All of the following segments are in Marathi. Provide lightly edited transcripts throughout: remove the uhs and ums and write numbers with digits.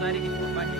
डायरेक्ट इथून पाणी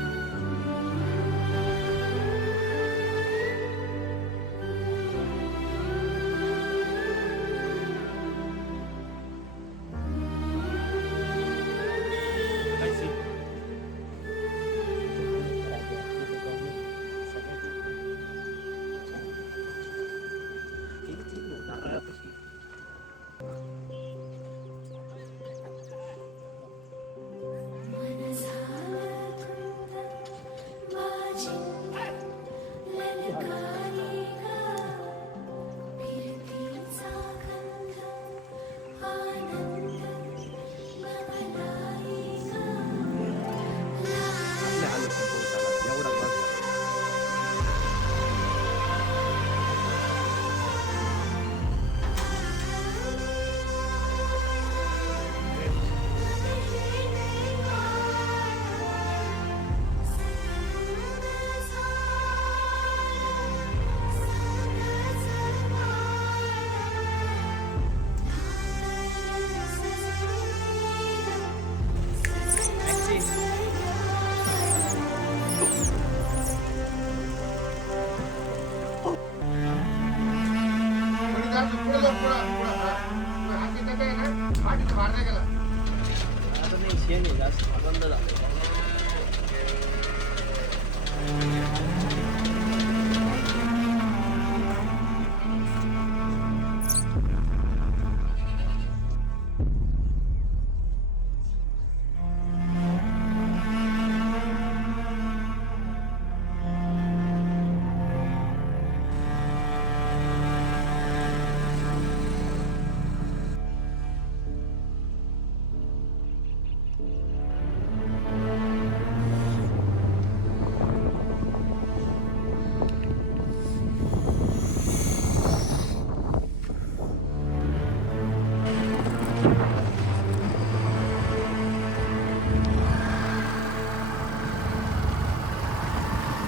बंद झालं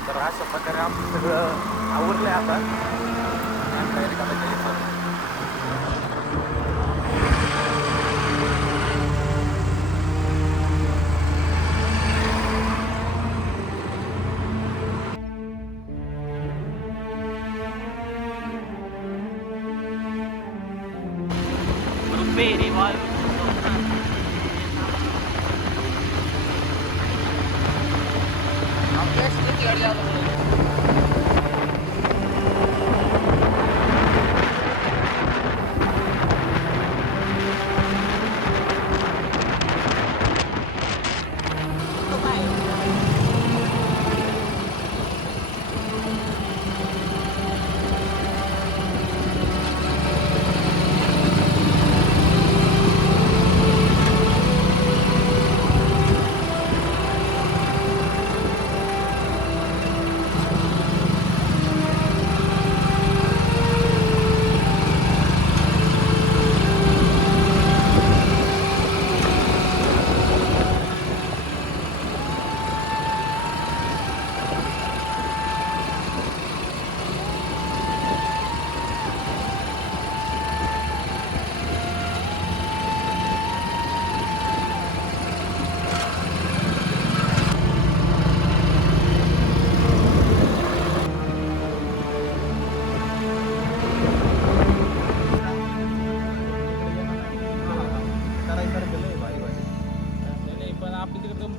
तर अशा प्रकारे आमचं सगळं आवरलंय आता रुपये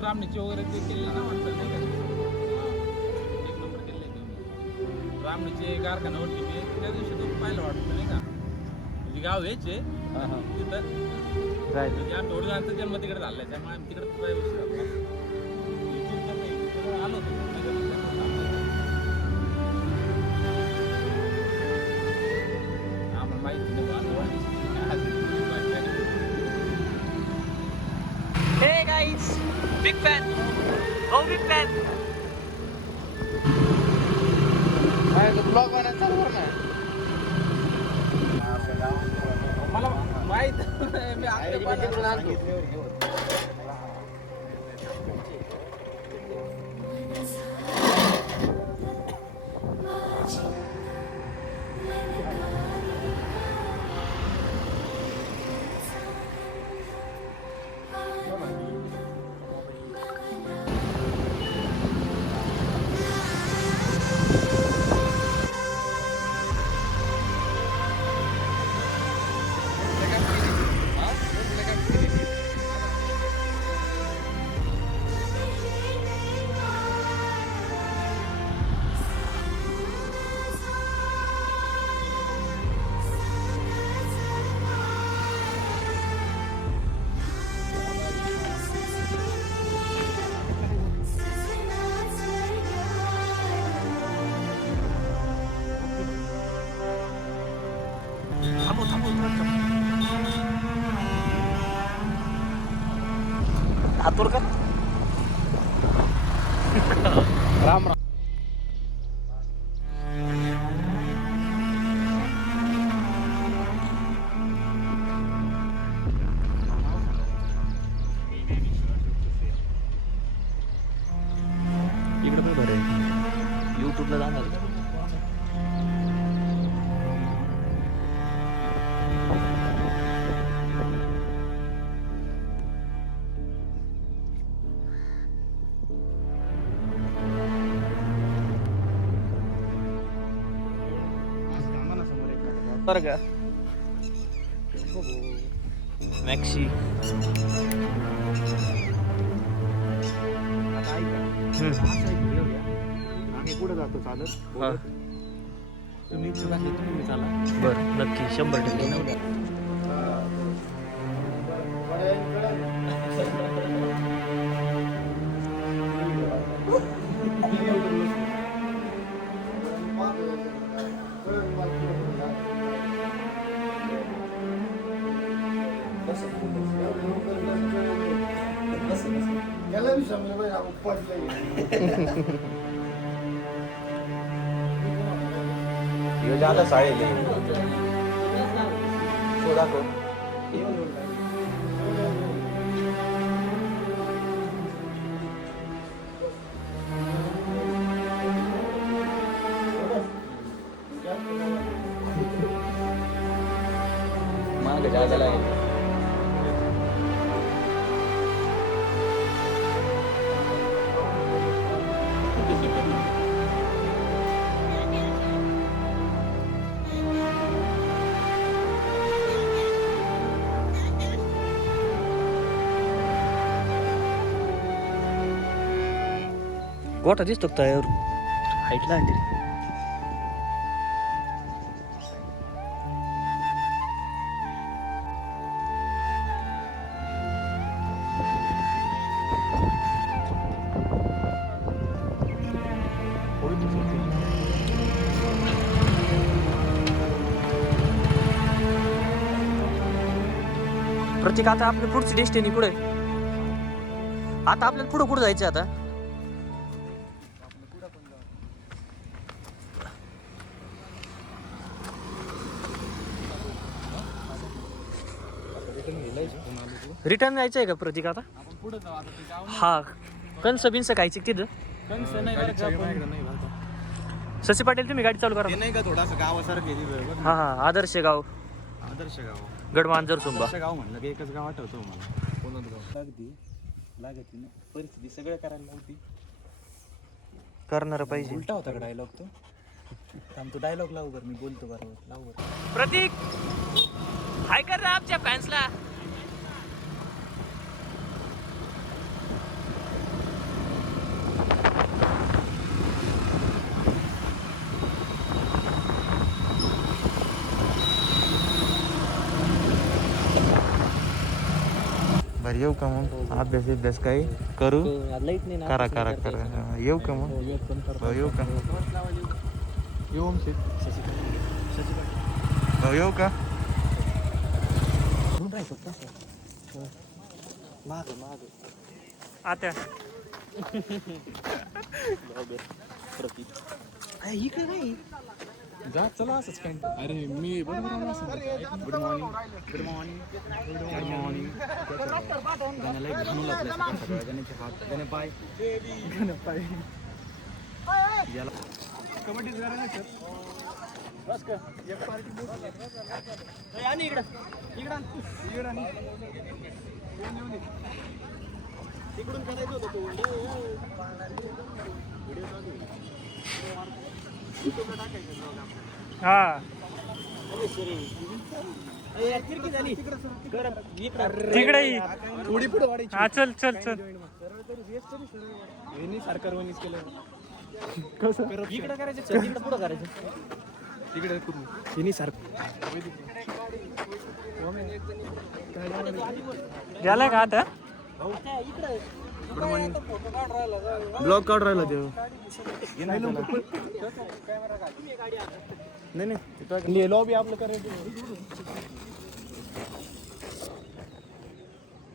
रामणीचे वगैरे ते केले ना वाटतं नाही का एक नंबर केले तुम्ही रामणीचे कारखान्यावरती मी त्या दिवशी तो पाहिलं वाटतं नाही का म्हणजे गाव यायचे तिथं म्हणजे आमच्या वडिलांचा जन्म तिकडे झालाय त्यामुळे आम्ही तिकडे आलो होतो आम्हाला माहिती Hey guys, big fan. Oh big fan. काय तो ब्लॉग बनायचा चालू कर ना मला माहित मी आता आतुर का राम राम. इकडं पण बरं आहे यूट्यूबला जाणार बरं का मॅक्सी आम्ही पुढे जातो चालत हां तुम्ही तुम्ही चाला. बरं नक्की 100% याला बी समजलं पाहिजे आपण पडलंय. यो ज्यादा साडेल शो दाखव. माग ज्यादा लागेल. गोठा दिसतो का तयार हाईटला आहे प्रतीक आता आपल्या पुढची डेस्टिनी कुठे आता आपल्याला पुढं कुठं जायचं आता रिटर्न जायचं आहे का प्रतीक आता आपण पुढे जाऊ आता ते गाव हा कंस बिंस खायची का तिथं कंस नाही बरं का पण. शशी पाटील तुम्ही गाडी चालू करा नाही का थोडासा गावासारखं हा हा आदर्श गाव आदर्श गाव. गडमांजर सुंबा गाव म्हणलं की एकच गाव आठवतो मला. कोणतं गाव लागती ना परिस्थिती सगळं करायला लावती. करणार पाहिजे उलटा होता का डायलॉग तो. थांब तो डायलॉग लावू बरं मी बोलतो बरोबर लावू बरं. प्रतीक हाय कर रहा आमच्या फॅन्सला बरं येऊ का मग अभ्यास काही करू. करा करा करा येऊ का मग येऊ का येऊ येऊ का आता इकडे नाही जा चला असंच काय. अरे मी बरोबर good morning good morning good morning. गाण्याला घालून लागलं सकाळ गाण्याचे हात गाणे पाय गाणे पाय याला कबड्डी जरा नाही सर बस का एक पार्टी आणि इकडं इकडं इकडं तिकडून काढायचं होतं तो हा तिकडे थोडी पुढे वाढायची. हा चल चल चल सारखं वनीच केलं इकडे करायचं चल इकडे पुढं करायचं तिकडे तिन्ही सारखं गेलाय का आता गुड मॉर्निंग ब्लॉग काढ राहिला देव नाही नाही लॉबी आपलं करायचं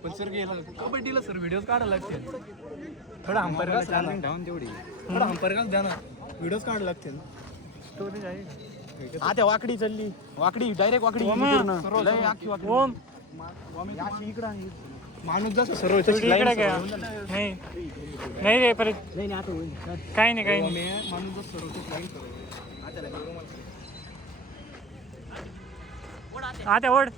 पण सर गेला कबड्डीला सर व्हिडिओ काढायला लागते थोडा अंपायर का चार्जिंग ठेवून तेवढी थोडा अंपायर का द्या ना व्हिडिओज काढायला लागतील स्टोरेज आहे आता वाकडी चालली वाकडी डायरेक्ट वाकडी पूर्ण लय आखी वाकडी ओम इकडं आहे माणूस जसं सर्व इकडे काय नाही नाही रे परत काही नाही काही नाही माणूस जसं सर्व लाईन आता ओढ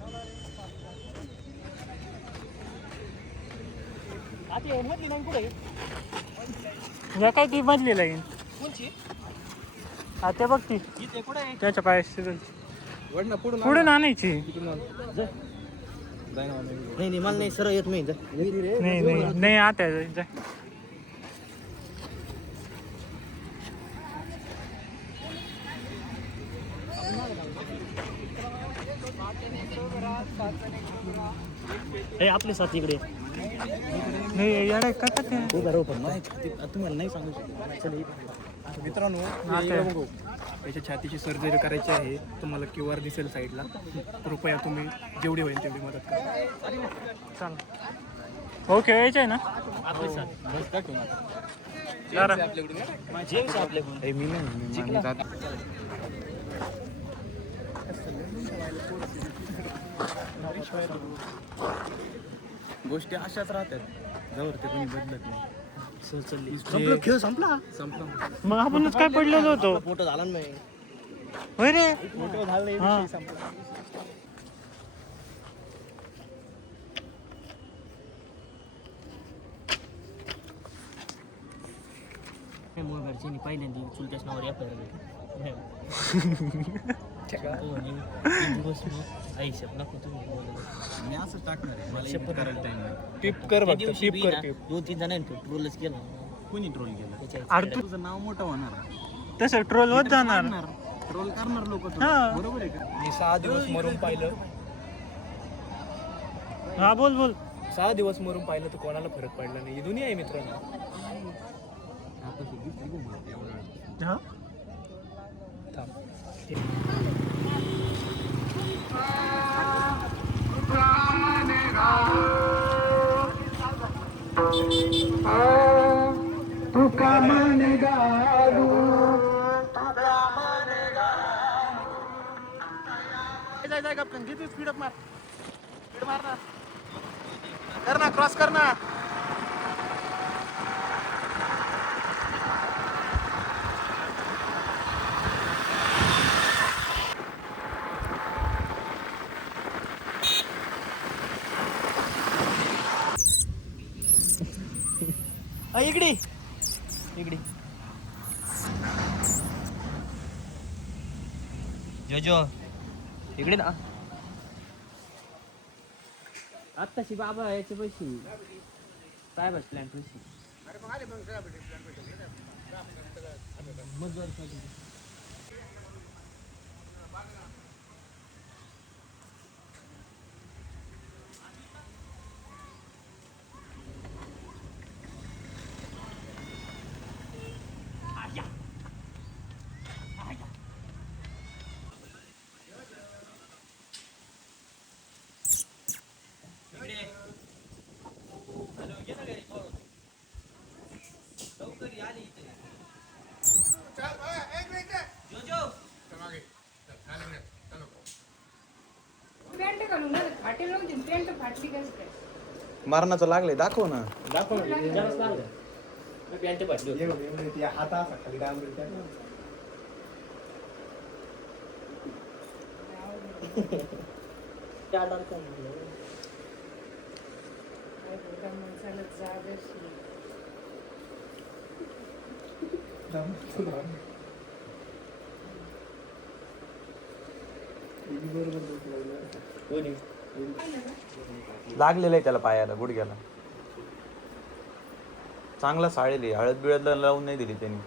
या काय ती मधली लाईन आता बघ ती त्याच्या पायाशी पुढे आणायची नाही मला नाही सरळ येत नाही नाही नाही नाही आता जा. आपले साथ इकडे नाही येडा काय करते तुम्हाला नाही सांगू शकतो मित्रांनो बघू याच्या छातीची सर्जरी करायची आहे तुम्हाला QR दिसेल साईडला कृपया तुम्ही जेवढी होईल तेवढी मदत करा चाल ओके यायचं आहे ना गोष्टी अशाच राहतात जवळ ते कोणी बदलत नाही खेळ संपला संपला मग आपणच काय पडलेलो होतो फोटो झाला नाही होय रे फोटो झाला हा. संपला घरच्यांनी पहिल्यांदा चुलत्याच नावावर या आयुष्यात नको तुम्ही मी असं टाकणार आहे मला करायला टाइम नाही टिप कर टिप कर टिप 2-3 जणांनी ट्रोलच केला कोणी ट्रोल केलं अरे तू तुझं नाव मोठं होणार तसं ट्रोल होत जाणार ट्रोल करणार लोक हा. बरोबर आहे का मी 6 दिवस मरून पाहिलं हा बोल बोल 6 दिवस मरून पाहिलं तर कोणाला फरक पडला नाही ही दुनिया आहे मित्रांनो हा स्पीड मार ना कर ना क्रॉस कर ना इकडे इकडे जो इकडे ना आत्ताशी बाबा याचे पैसे काय बस प्लॅन पैसे मारणाचं लागले दाखव ना पॅन्ट फाटली हाता खाली डांब लागलेलं आहे त्याला पायाला गुडघ्याला चांगला साळेली हळद बिळद लावून नाही दिली त्यांनी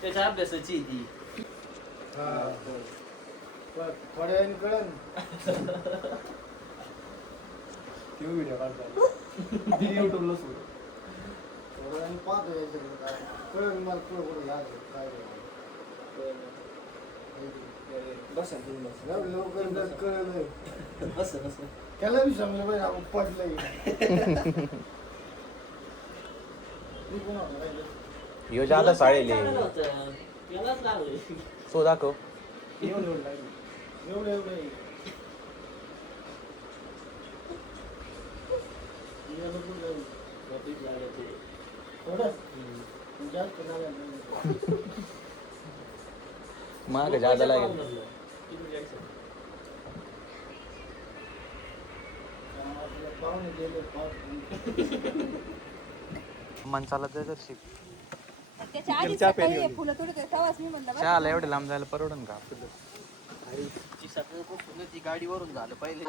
त्याच्या अभ्यासाची ती थोड्या वेळाने कळन किंवा व्हिडिओ काढता ती युट्यूबला सोड पाहतो याच्याकडे काय कळलं मला कुठं लागलं काय बस लवकर कळलं बस त्याला बी समजलं पाहिजे आपण पडलंय यो ज्यादा साडेले त्यालाच लागले सो दाखव एवढं माग ज्यादा लागेल पाहुणे गेले मन चालत जायचं शिक त्याच्या आधी सकाळी फुलं तोडत तेव्हाच मी म्हणलं चहाला एवढे लांब जायला परवडन का ती गाडीवरून झालं पहिले